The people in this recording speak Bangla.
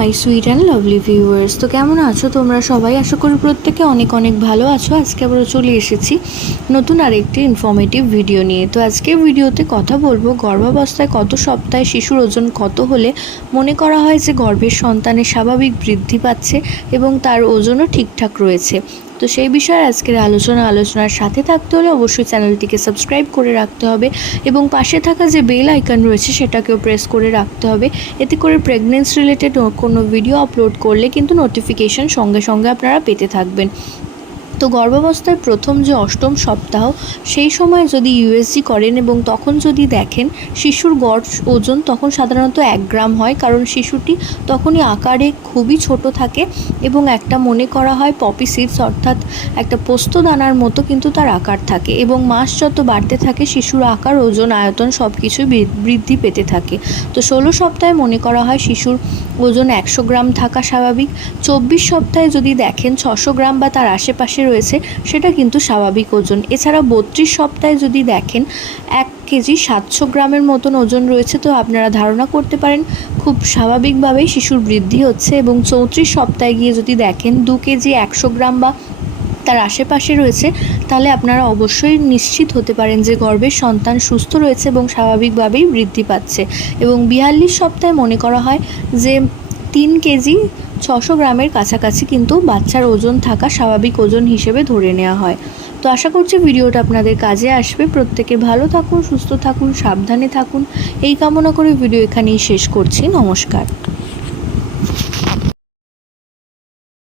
My sweet and lovely viewers তো কেমন আছো তোমরা সবাই? আশা করি প্রত্যেকে অনেক অনেক ভালো আছো। আজকে আবারও চলে এসেছি নতুন আরেকটি ইনফর্মেটিভ ভিডিও নিয়ে। তো আজকে ভিডিওতে কথা বলব, গর্ভাবস্থায় কত সপ্তাহে শিশুর ওজন কত হলে মনে করা হয় যে গর্ভের সন্তানের স্বাভাবিক বৃদ্ধি পাচ্ছে এবং তার ওজনও ঠিকঠাক রয়েছে? তো সেই বিষয়ে আজকের আলোচনা, আলোচনার সাথে থাকতে হলে অবশ্যই চ্যানেলটিকে সাবস্ক্রাইব করে রাখতে হবে এবং পাশে থাকা যে বেল আইকন রয়েছে সেটাকেও প্রেস করে রাখতে হবে। এতে করে প্রেগনেন্সি রিলেটেড কোনো ভিডিও আপলোড করলে কিন্তু নোটিফিকেশন সঙ্গে সঙ্গে আপনারা পেতে থাকবেন। তো গর্ভাবস্থায় প্রথম যে অষ্টম সপ্তাহ, সেই সময় যদি ইউএসজি করেন এবং তখন যদি দেখেন শিশুর গড় ওজন তখন সাধারণত এক গ্রাম হয়, কারণ শিশুটি তখনই আকারে খুবই ছোট থাকে এবং একটা মনে করা হয় পপি সিডস অর্থাৎ একটা পোস্ত দানার মতো কিন্তু তার আকার থাকে এবং মাস যত বাড়তে থাকে শিশুর আকার, ওজন, আয়তন সব কিছুই বৃদ্ধি পেতে থাকে। তো ষোলো সপ্তাহে মনে করা হয় শিশুর ওজন একশো গ্রাম থাকা স্বাভাবিক। চব্বিশ সপ্তাহে যদি দেখেন ছশো গ্রাম বা তার আশেপাশে রয়েছে, সেটা কিন্তু স্বাভাবিক ওজন। এছাড়া বত্রিশ সপ্তাহে যদি দেখেন, এক কেজি সাতশো গ্রামের মতন ওজন রয়েছে, তো আপনারা ধারণা করতে পারেন, খুব স্বাভাবিকভাবেই শিশুর বৃদ্ধি হচ্ছে এবং চৌত্রিশ সপ্তাহে গিয়ে যদি দেখেন, দু কেজি একশো গ্রাম বা তার আশেপাশে রয়েছে, তাহলে আপনারা অবশ্যই নিশ্চিত হতে পারেন যে গর্ভের সন্তান সুস্থ রয়েছে এবং স্বাভাবিকভাবেই বৃদ্ধি পাচ্ছে। এবং বিয়াল্লিশ সপ্তাহে মনে করা হয় যে তিন কেজি ছশো গ্রামের কাছাকাছি কিন্তু বাচ্চার ওজন থাকা স্বাভাবিক ওজন হিসেবে ধরে নেওয়া হয়। তো আশা করছি ভিডিওটা আপনাদের কাজে আসবে। প্রত্যেকে ভালো থাকুন, সুস্থ থাকুন, সাবধানে থাকুন। এই কামনা করে ভিডিও এখানেই শেষ করছি। নমস্কার।